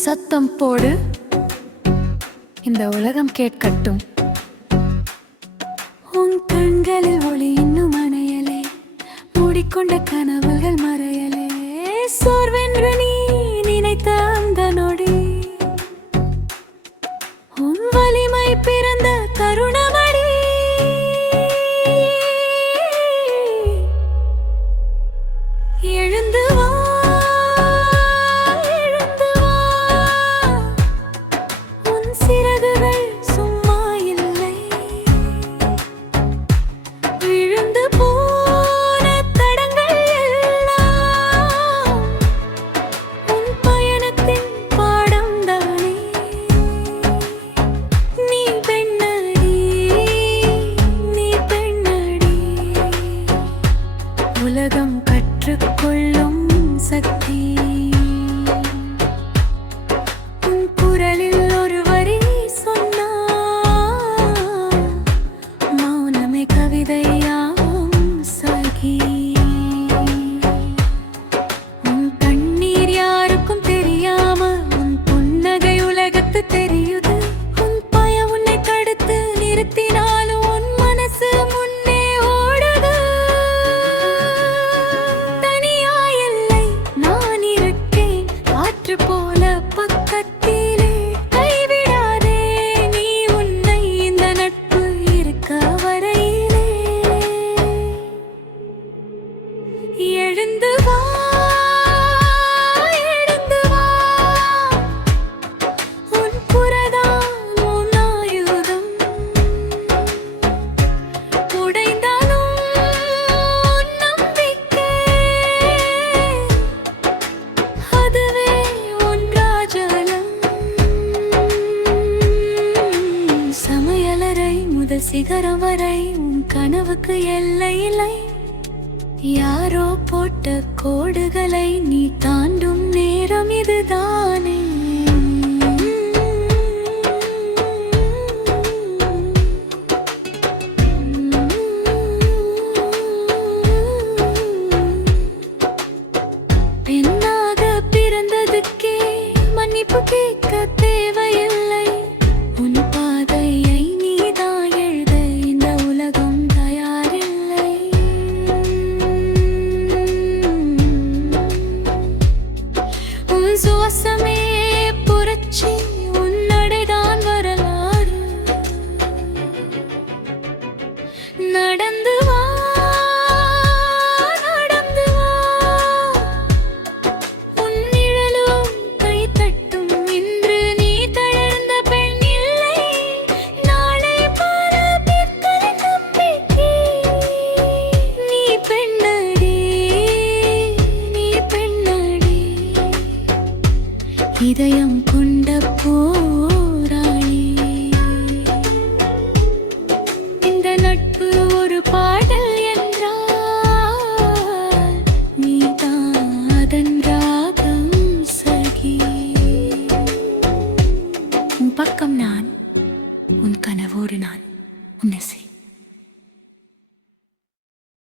சத்தம் போடு, இந்த உலகம் கேட்கட்டும். உன் கண்களில் ஒளி இன்னும் அணையலே, மூடிக்கொண்ட கனவுகள் மறையலே. சோர்வென்று நீ நினைத்த அந்த நொடி, உன் வலிமை பிறந்த தருணமடி. எழுந்து வா, எழுந்து வா, உன் சிறகுகள் சும்மா இல்லை. விழுந்து போன தடங்கள் எல்லாம் உன் பயணத்தின் பாடம் தானே. நீ பெண்ணடி, நீ பெண்ணடி, உலகம் கற்றுக்கொள்ளும் சக்தி. உன் குரலில் ஒரு வரி சொன்னால் மௌனமே கவிதையாகும் சகி. உன் கண்ணீர் யாருக்கும் தெரியாம உன் புன்னகை உலகத்து தெரியுது. உன் பயம் உன்னை தடுத்து நிறுத்தினாலும் உன் மனசு முன்னே ஓடுது. தனியாயில்லை, நான் இருக்கேன் காற்று போல பக்கத்திலே. கைவிடாதே நீ உன்னை, இந்த நட்பு இருக்க வரையிலே. எழுந்து வா, எழுந்து வா, உன் புறதான் உன் ஆயுதம். உடைந்தாலும் உன் நம்பிக்கை, அதுவே உன் ராஜாலம். சமையலறை முதல் சிகரம் வரை உன் கனவுக்கு எல்லை இல்லை. யாரோ போட்ட கோடுகளை நீ தாண்டும் நேரம் இதுதானே. பெண்ணாக பிறந்ததுக்கே மன்னிப்பு கேட்க தேவையில்லை. உன் பாதையை நீதான் எழுத இந்த உலகம் தயாரில்லை. உன் சுவாசமே புரட்சி, உன் நடைதான் வரலாறு. நடந்து வா, நடந்து வா, உன் நிழலும் கை தட்டும். இன்று நீ தளர்ந்த பெண் இல்லை, நாளை பல பேர்களின் நம்பிக்கை. நீ பெண்ணடி, நீ பெண்ணடி, இதயம் கொண்ட போ